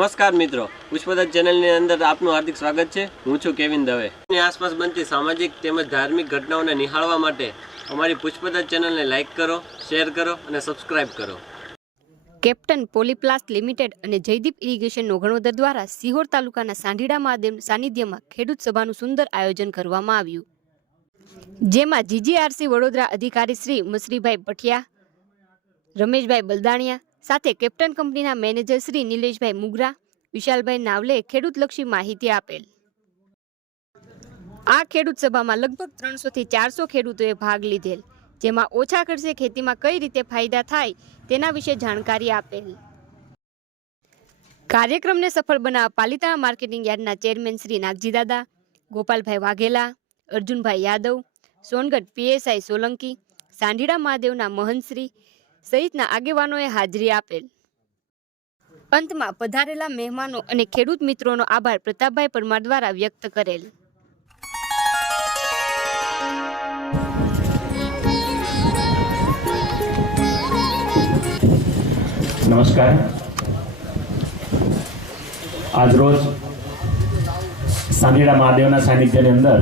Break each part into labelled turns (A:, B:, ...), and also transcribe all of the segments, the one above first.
A: નમસ્કાર મિત્રો. પુષ્પદત્ત ચેનલની અંદર આપનું હાર્દિક સ્વાગત છે. હું છું કેવિન દવે. ની આસપાસ બનતી સામાજિક તેમજ ધાર્મિક ઘટનાઓને નિહાળવા માટે અમારી પુષ્પદત્ત ચેનલને લાઇક કરો, શેર કરો અને સબસ્ક્રાઇબ કરો.
B: કેપ્ટન પોલીપ્લાસ્ટ લિમિટેડ અને જયદીપ ઇરિગેશનનો નોઘણોદર દ્વારા સિહોર તાલુકાના સાંઢીડા મહાદેવ સાનિધ્યમાં ખેડૂત સભાનું સુંદર આયોજન કરવામાં આવ્યું. જેમાં જીજીઆરસી વડોદરા અધિકારી શ્રી મસરીભાઈ પઠિયા રમેશભાઈ બલદાણિયા સાથે કેપ્ટન કંપનીના મેનેજર શ્રી નિલેશભાઈ મુગરા, વિશાલભાઈ નાવલે ખેડૂતલક્ષી માહિતી આપેલ. આ ખેડૂત સભામાં લગભગ ત્રણસોથી ચારસો ખેડૂતોએ ભાગ લીધેલ, જેમાં ઓછા ખર્ચે ખેતીમાં કઈ રીતે ફાયદા થાય તેના વિશે જાણકારી આપેલ. કાર્યક્રમને સફળ બનાવવા પાલિતાણા માર્કેટિંગ યાર્ડના ચેરમેન શ્રી નાગજી દાદા ગોપાલભાઈ વાઘેલા, અર્જુનભાઈ યાદવ, સોનગઢ પીએસઆઈ સોલંકી, સાંઢીડા મહાદેવના મહંતશ્રી સહિતના આગેવાનોએ હાજરી આપેલ. અંતમાં પધારેલા મહેમાનો અને ખેડૂત મિત્રોનો આભાર પ્રતાપભાઈ પરમાર દ્વારા વ્યક્ત કરેલ.
C: નમસ્કાર. આજરોજ સાંધીડા મહાદેવના સાનિધ્યની અંદર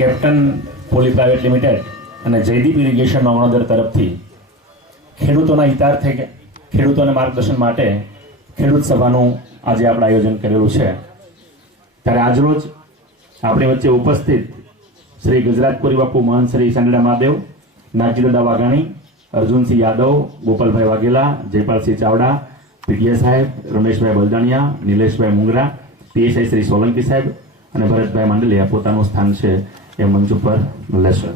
C: કેપ્ટન પોલી પ્રાઇવેટ લિમિટેડ અને જયદીપ ઇરિગેશન મામણોદર તરફથી ખેડૂતોના હિતાર્થે ખેડૂતોને માર્ગદર્શન માટે ખેડૂત સભાનું આજે આપણે આયોજન કરેલું છે. ત્યારે આજરોજ આપણી વચ્ચે ઉપસ્થિત શ્રી ગુજરાતપુરી બાપુ મહંત શ્રી સાંધીડા મહાદેવ નાજીદાદા વાઘાણી, અર્જુનસિંહ યાદવ, ગોપાલભાઈ વાઘેલા, જયપાલસિંહ ચાવડા, પીડીએ સાહેબ, રમેશભાઈ બલદાણિયા, નિલેશભાઈ મુંગરા, પીએસઆઈ શ્રી સોલંકી સાહેબ અને ભરતભાઈ માંડલિયા પોતાનું સ્થાન છે એ મંચ ઉપર લેશે.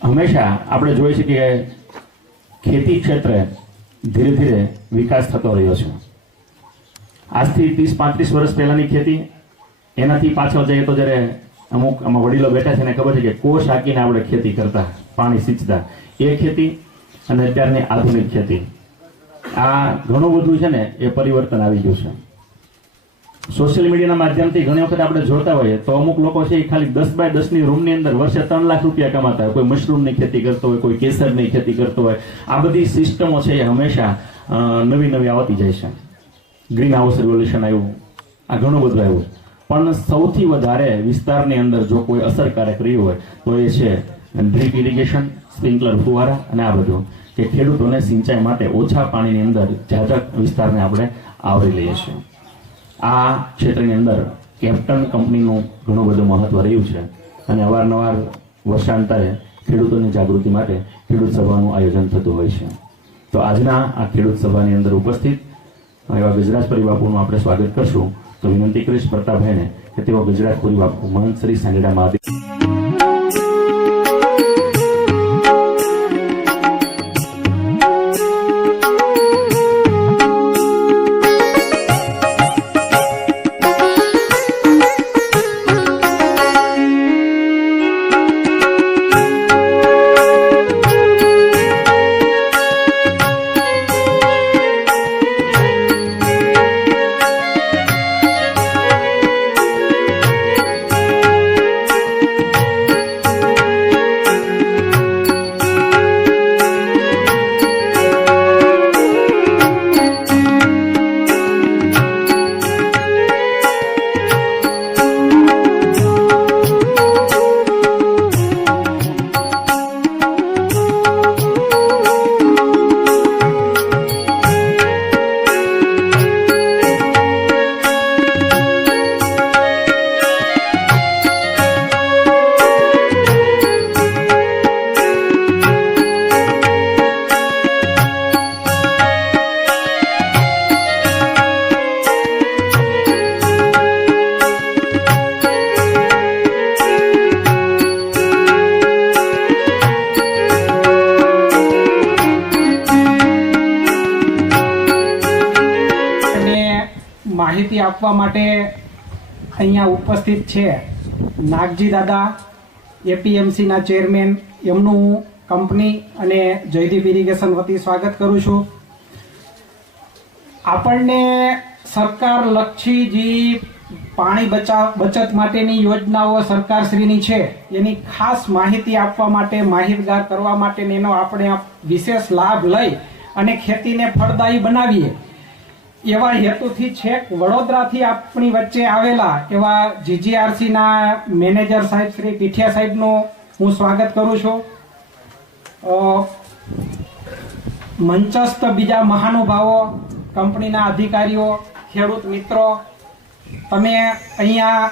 C: હંમેશા આપણે જોઈએ છીએ કે ખેતી ક્ષેત્રે ધીરે ધીરે વિકાસ થતો રહ્યો છે. આજથી ત્રીસ પાંત્રીસ વર્ષ પહેલાંની ખેતી, એનાથી પાછળ જઈએ તો જ્યારે અમુક આમાં વડીલો બેઠા છે એને ખબર છે કે કોષ હાકીને આપણે ખેતી કરતા, પાણી સિંચતા. એ ખેતી અને અત્યારની આધુનિક ખેતી. આ ઘણું બધું છે ને એ પરિવર્તન આવી ગયું છે. સોશિયલ મીડિયાના માધ્યમથી ઘણી વખત આપણે જોતા હોઈએ તો અમુક લોકો છે એ ખાલી દસ બાય દસની રૂમની અંદર વર્ષે ત્રણ લાખ રૂપિયા કમાતા હોય. કોઈ મશરૂમની ખેતી કરતો હોય, કોઈ કેસરની ખેતી કરતો હોય. આ બધી સિસ્ટમો છે એ હંમેશા નવી નવી આવતી જાય છે. ગ્રીન હાઉસ રેવોલ્યુશન આવ્યું. આ ઘણું બધું આવ્યું. પણ સૌથી વધારે વિસ્તારની અંદર જો કોઈ અસરકારક રહ્યું હોય, તો એ છે ડ્રીપ ઇરિગેશન સ્પ્રિંકલર ફુવારા અને આ બધું. કે ખેડૂતોને સિંચાઈ માટે ઓછા પાણીની અંદર જાજક વિસ્તારને આપણે આવરી લઈએ છીએ. આ ક્ષેત્રની અંદર કેપ્ટન કંપનીનું ઘણું બધું મહત્વ રહ્યું છે. અને અવારનવાર વર્ષાંતરે ખેડૂતોની જાગૃતિ માટે ખેડૂત સભાનું આયોજન થતું હોય છે. તો આજના આ ખેડૂત સભાની અંદર ઉપસ્થિત એવા ગુજરાત પરિબાપુનું આપણે સ્વાગત કરશું. તો વિનંતી કરીશ પ્રતાપભાઈને કે તેઓ ગુજરાતપુરી બાપુ મહંત શ્રી સાંગડા મહાદેવ
D: આપવા માટે અહીંયા ઉપસ્થિત છે નાગજી દાદા, એપીએમસીના ચેરમેન, એમનું હું કંપની અને જયદીપ ઇરિગેશન વતી સ્વાગત કરું છું. આપણને સરકાર લક્ષી જે પાણી બચાવ, બચત માટેની યોજનાઓ સરકારશ્રીની છે. એની ખાસ માહિતી આપવા માટે, માહિતગાર કરવા માટે એનો આપણે વિશેષ લાભ લઈ અને ખેતીને ફળદાયી બનાવીએ. એવા હેતુથી છેક વડોદરાથી આપણી વચ્ચે આવેલા એવા જીજીઆરસી ના મેનેજર સાહેબ શ્રી પીઠિયા સાહેબનું હું સ્વાગત કરું છું. મંચસ્થ બીજા મહાનુભાવો, કંપનીના અધિકારીઓ, ખેડૂત મિત્રો, તમે અહીંયા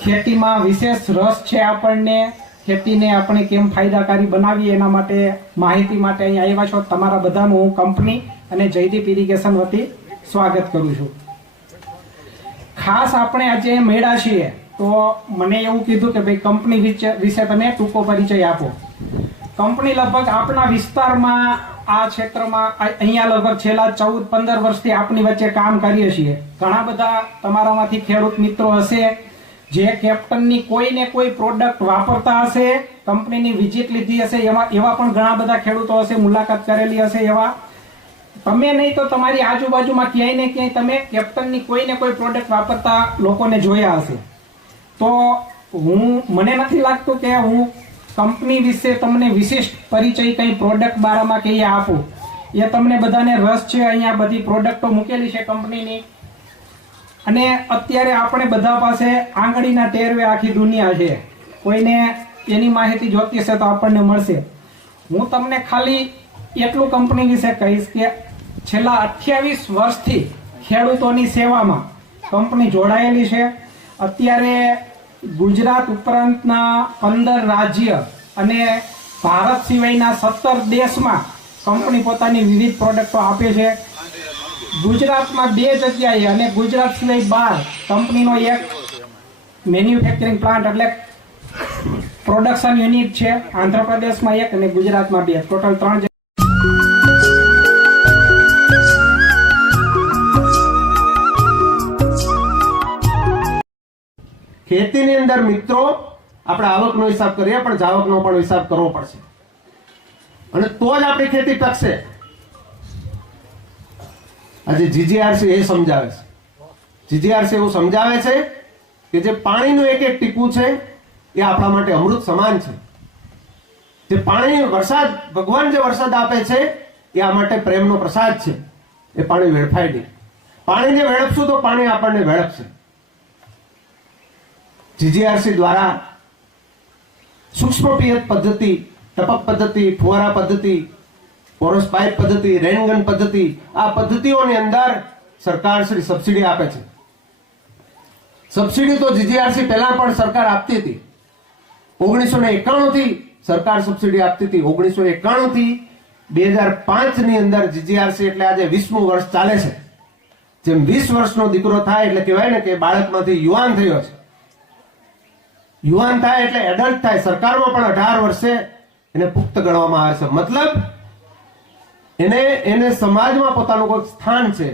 D: ખેતીમાં વિશેષ રસ છે આપણને, ખેતીને આપણે કેમ ફાયદાકારી બનાવીએ એના માટે માહિતી માટે અહીંયા આવ્યા છો. તમારા બધાનું હું કંપની અને જયદીપ ઇરિગેશન વતી સ્વાગત કરું છું. ખાસ આપણે આજે મેળા છીએ તો મને એવું કીધું કે ભાઈ કંપની વિશે તમે ટૂંકો પરિચય આપો. કંપની લગભગ આપણા વિસ્તારમાં આ ક્ષેત્રમાં અહીંયા લગભગ છેલ્લા ચૌદ, પંદર વર્ષથી આપની વચ્ચે કામ કરીએ છીએ. ઘણા બધા તમારામાંથી ખેડૂત મિત્રો હશે, જે કેપ્ટનની કોઈ ને કોઈ પ્રોડક્ટ વાપરતા હશે, કંપનીની વિઝિટ લીધી હશે, એવા એવા પણ ઘણા બધા ખેડૂતો હશે, મુલાકાત કરેલી હશે એવા. તમે નહીં તો તમારી આજુબાજુમાં ક્યાંય ને ક્યાંય તમે કેપ્ટનની કોઈ ને કોઈ પ્રોડક્ટ વાપરતા લોકોને જોયા હશે. તો હું, મને નથી લાગતું કે હું કંપની વિશે તમને વિશિષ્ટ પરિચય કઈ પ્રોડક્ટ બારામાં કહીએ આપું. એ તમને બધાને રસ છે, અહીંયા બધી પ્રોડક્ટો મૂકેલી છે કંપનીની. અને અત્યારે આપણે બધા પાસે આંગળીના ટેરવે આખી દુનિયા છે. કોઈને એની માહિતી જોતી હશે તો આપણને મળશે. હું તમને ખાલી એટલું કંપની વિશે કહીશ કે છેલ્લા અઠ્યાવીસ વર્ષથી ખેડૂતોની સેવામાં કંપની જોડાયેલી છે. અત્યારે ગુજરાત ઉપરાંતના પંદર રાજ્ય અને ભારત સિવાયના સત્તર દેશમાં કંપની પોતાની વિવિધ પ્રોડક્ટો આપે છે. ગુજરાતમાં બે જગ્યાએ અને ગુજરાત સિવાય બાર કંપનીનો એક મેન્યુફેક્ચરિંગ પ્લાન્ટ એટલે પ્રોડક્શન યુનિટ છે. આંધ્રપ્રદેશમાં એક અને ગુજરાતમાં બે. ટોટલ ત્રણ
E: ખેતીની અંદર મિત્રો, આપણે આવકનો હિસાબ કરીએ, પણ જાવકનો પણ હિસાબ કરવો પડશે. અને તો જ આપણી ખેતી ટકશે. આજે જીજીઆરસી એ સમજાવે છે. જીજીઆરસી એવું સમજાવે છે કે જે પાણીનું એક એક ટીપું છે, એ આપણા માટે અમૃત સમાન છે. જે પાણી વરસાદ, ભગવાન જે વરસાદ આપે છે, એ આ માટે પ્રેમનો પ્રસાદ છે. એ પાણી વેડફાય નહીં. પાણીને વેડફશું તો પાણી આપણને વેડફશે. જીજીઆરસી દ્વારા સૂક્ષ્મ પિયત પદ્ધતિ, ટપક પદ્ધતિ, ફુવારા પદ્ધતિ પોરસ પાઇપ પદ્ધતિ રેનગન પદ્ધતિ, આ પદ્ધતિઓની અંદર સરકાર શ્રી સબસિડી આપે છે. સબસિડી તો જીજીઆરસી પહેલા પણ સરકાર આપતી હતી. ઓગણીસો ને એકાણું થી સરકાર સબસિડી આપતી હતી. ઓગણીસો એકાણું થી બે હજાર પાંચની અંદર જીજીઆરસી એટલે આજે વીસમું વર્ષ ચાલે છે. જેમ વીસ વર્ષનો દીકરો થાય એટલે કહેવાય ને કે બાળકમાંથી યુવાન થયો છે. યુવાન થાય એટલે એડલ્ટ થાય. સરકારમાં પણ અઢાર વર્ષે એને પુખ્ત ગણવામાં આવે છે. મતલબ, એને એને સમાજમાં પોતાનું કોઈ સ્થાન છે.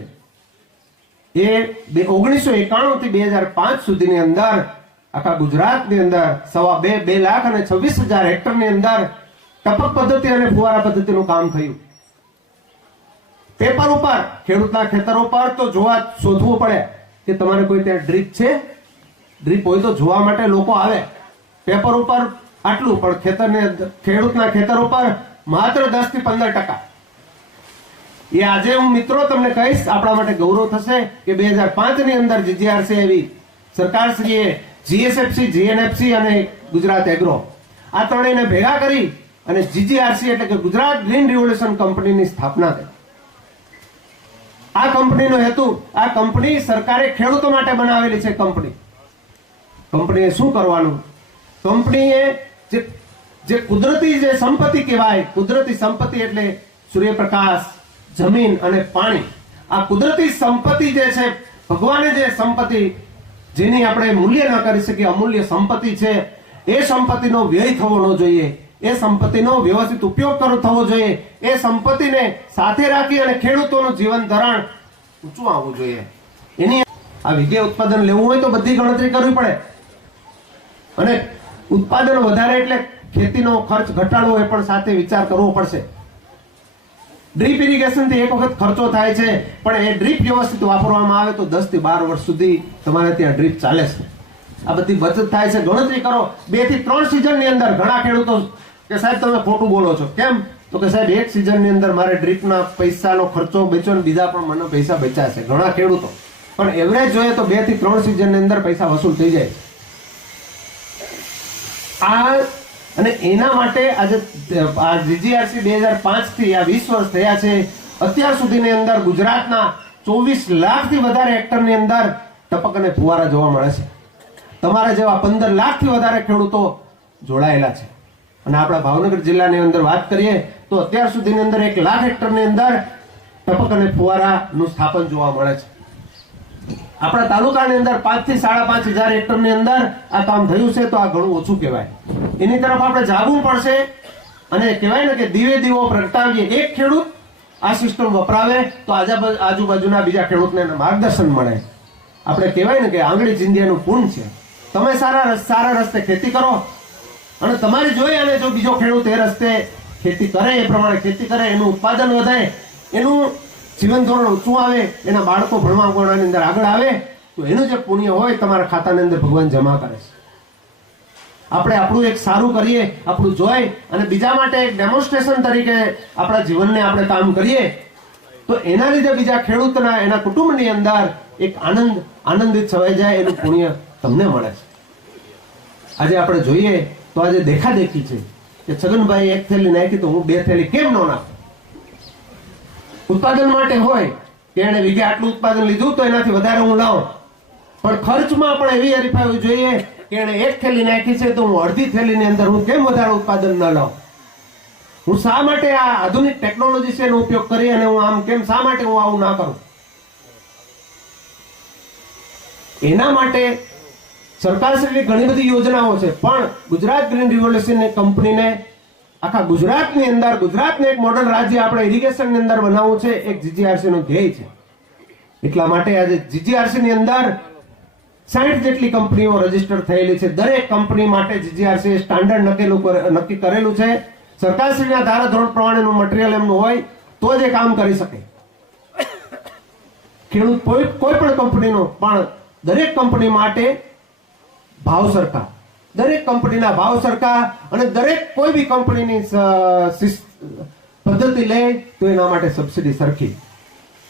E: એ ઓગણીસો એકાણું થી બે હજાર પાંચ સુધીની અંદર, આખા ગુજરાતની અંદર સવા બે બે લાખ અને છવ્વીસ હજાર હેક્ટરની અંદર ટપક પદ્ધતિ અને ફુવારા પદ્ધતિનું કામ થયું. પેપર ઉપર, ખેડૂતના ખેતરો પર તો જોવા શોધવું પડે કે તમારે કોઈ ત્યાં ડ્રીપ છે? ડ્રીપ હોય તો જોવા માટે લોકો આવે. પેપર ઉપર આટલું, પણ ખેતરને, ખેડૂતના ખેતર ઉપર માત્ર દસથી પંદર ટકા. એ આજે હું મિત્રો તમને કહીશ, આપણા માટે ગૌરવ થશે કે બે હજાર પાંચની અંદર જીજીઆરસી એવી સરકારશ્રીએ જીએસએફસી, જીએનએફસી અને ગુજરાત એગ્રો. આ ત્રણેયને ભેગા કરી અને જીજીઆરસી એટલે કે ગુજરાત ગ્રીન રિવોલ્યુશન કંપનીની સ્થાપના કરી. આ કંપનીનો હેતુ, આ કંપની સરકારે ખેડૂતો માટે બનાવેલી છે કંપની. કંપનીએ શું કરવાનું? કંપનીએ જે જે કુદરતી જે સંપત્તિ કહેવાય, કુદરતી સંપત્તિ એટલે સૂર્યપ્રકાશ, જમીન અને પાણી. આ કુદરતી સંપત્તિ જે છે, ભગવાને જે સંપત્તિ, જેની આપણે મૂલ્ય ન કરી શકીએ, અમૂલ્ય સંપત્તિ છે, એ સંપત્તિનો વ્યય થવો ન જોઈએ. એ સંપત્તિનો વ્યવસ્થિત ઉપયોગ કરવો થવો જોઈએ. એ સંપત્તિને સાથે રાખી અને ખેડૂતોનું જીવન ધરણ ઊંચું આવવું જોઈએ. એની આ વિદ્યા ઉત્પાદન લેવું હોય તો બધી ગણતરી કરવી પડે. અને ઉત્પાદન વધારે એટલે ખેતીનો ખર્ચ ઘટાડવો એ પણ સાથે વિચાર કરવો પડશે. ડ્રીપ ઇરિગેશનથી એક વખત ખર્ચો થાય છે, પણ એ ડ્રીપ વ્યવસ્થિત વાપરવામાં આવે તો દસથી બાર વર્ષ સુધી તમારે ત્યાં ડ્રીપ ચાલે છે. આ બધી બચત થાય છે. ગણતરી કરો. બેથી ત્રણ સિઝનની અંદર ઘણા ખેડૂતો કે સાહેબ તમે ખોટું બોલો છો. કેમ? તો કે સાહેબ એક સિઝનની અંદર મારે ડ્રીપના પૈસાનો ખર્ચો બચ્યો ને બીજા પણ મને પૈસા બચ્યા છે. ઘણા ખેડૂતો. પણ એવરેજ જોઈએ તો બેથી ત્રણ સિઝનની અંદર પૈસા વસૂલ થઈ જાય છે. આ અને એના માટે આજે, આ જીજીઆરસી બે હજાર પાંચથી આ વીસ વર્ષ થયા છે. અત્યાર સુધીની અંદર ગુજરાતના ચોવીસ લાખથી વધારે હેક્ટરની અંદર ટપક અને ફુવારા જોવા મળે છે. તમારા જેવા પંદર લાખથી વધારે ખેડૂતો જોડાયેલા છે. અને આપણા ભાવનગર જિલ્લાની અંદર વાત કરીએ, તો અત્યાર સુધીની અંદર એક લાખ હેક્ટરની અંદર ટપક અને ફુવારાનું સ્થાપન જોવા મળે છે. આપણા તાલુકાની અંદર પાંચથી સાડા પાંચ હજાર હેક્ટરની અંદર આ કામ થયું છે તો આ ઘણું ઓછું કહેવાય. એની તરફ આપણે જાગવું પડશે અને કહેવાય ને કે દીવે દીવો પ્રગટાવીએ. એક ખેડૂત આ સિસ્ટમ વપરાવે તો આજુ- આજુબાજુના બીજા ખેડૂતને માર્ગદર્શન મળે. આપણે કહેવાય ને કે આંગળી જિંદગીનું પૂર્ણ છે. તમે સારા સારા રસ્તે ખેતી કરો અને તમારી જોઈએ અને જો બીજો ખેડૂત એ રસ્તે ખેતી કરે, એ પ્રમાણે ખેતી કરે, એનું ઉત્પાદન વધે એનું જીવન ધોરણ ઊંચું આવે? એના બાળકો ભણવા ગણવાની અંદર આગળ આવે? તો એનું જે પુણ્ય હોય તમારા ખાતાની અંદર ભગવાન જમા કરે છે. આપણે આપણું એક સારું કરીએ, આપણું જોઈ અને બીજા માટે એક ડેમોન્સ્ટ્રેશન તરીકે આપણા જીવનને આપણે કામ કરીએ, તો એના લીધે બીજા ખેડૂતના, એના કુટુંબની અંદર એક આનંદ, આનંદિત છવાઈ જાય, એનું પુણ્ય તમને મળે છે. આજે આપણે જોઈએ તો આજે દેખાદેખી છે કે છગનભાઈ એક થેલી નાખી તો હું બે થેલી કેમ ન નાખું? ઉત્પાદન માટે હોય કે એને વીઘે આટલું ઉત્પાદન લીધું તો એનાથી વધારે હું લાવું પણ ખર્ચમાં પણ એવી હરીફાઈ હોવી જોઈએ કે એને એક થેલી નાખી છે તો હું અડધી થેલીની અંદર હું કેમ વધારે ઉત્પાદન ન લઉં? હું શા માટે આ આધુનિક ટેકનોલોજી છે એનો ઉપયોગ કરી અને હું આમ કેમ શા માટે હું આવું ના કરું? એના માટે સરકારશ્રીની ઘણી બધી યોજનાઓ છે, પણ ગુજરાત ગ્રીન રિવોલ્યુશન કંપનીને આખા ગુજરાતની અંદર, ગુજરાતને એક મોડલ રાજ્ય આપણે ઇરિગેશનની અંદર બનાવવું છે, એક જીજીઆરસી નો ધ્યેય છે. એટલા માટે આજે જીજીઆરસી ની અંદર સાઠ જેટલી કંપનીઓ રજિસ્ટર થયેલી છે. દરેક કંપની માટે જીજીઆરસી સ્ટાન્ડર્ડ નક્કી નક્કી કરેલું છે. સરકારશ્રીના ધારાધોરણ પ્રમાણેનું મટીરિયલ એમનું હોય, તો જ એ કામ કરી શકે. ખેડૂત કોઈ પણ કંપનીનો, પણ દરેક કંપની માટે ભાવ સરખા દરેક કંપનીના ભાવ સરખા અને દરેક કોઈ બી કંપનીની પદ્ધતિ લે તો એના માટે સબસિડી સરખી.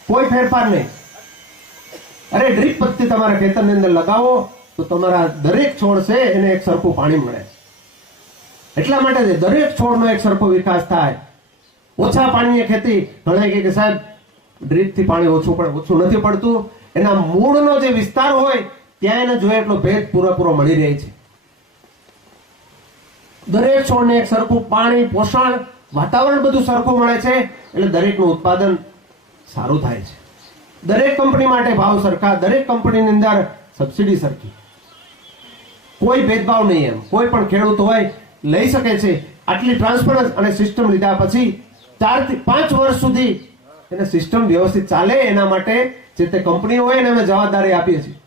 E: કોઈ ફેરફાર નહીં. અરે ડ્રીપ પદ્ધતિ તમારા ખેતરની અંદર લગાવો તો તમારા દરેક છોડ છે એને એક સરખું પાણી મળે એટલા માટે દરેક છોડનો એક સરખો વિકાસ થાય. ઓછા પાણીની ખેતી. ઘણા કે સાહેબ, ડ્રીપથી પાણી ઓછું પણ ઓછું નથી પડતું. એના મૂળનો જે વિસ્તાર હોય, ત્યાં એને જોઈએ એટલો ભેદ પૂરેપૂરો મળી રહે છે. દરેક છોડને એક સરખું પાણી, પોષણ, વાતાવરણ બધું સરખું મળે છે એટલે દરેકનું ઉત્પાદન સારું થાય છે. દરેક કંપની માટે ભાવ સરખા, દરેક કંપનીની અંદર સબસિડી સરખી. કોઈ ભેદભાવ નહીં એમ. કોઈ પણ ખેડૂત હોય, લઈ શકે છે આટલી ટ્રાન્સપરન્સ અને સિસ્ટમ લીધા પછી ચારથી પાંચ વર્ષ સુધી એને સિસ્ટમ વ્યવસ્થિત ચાલે એના માટે જે તે કંપની હોય એને અમે જવાબદારી આપીએ છીએ.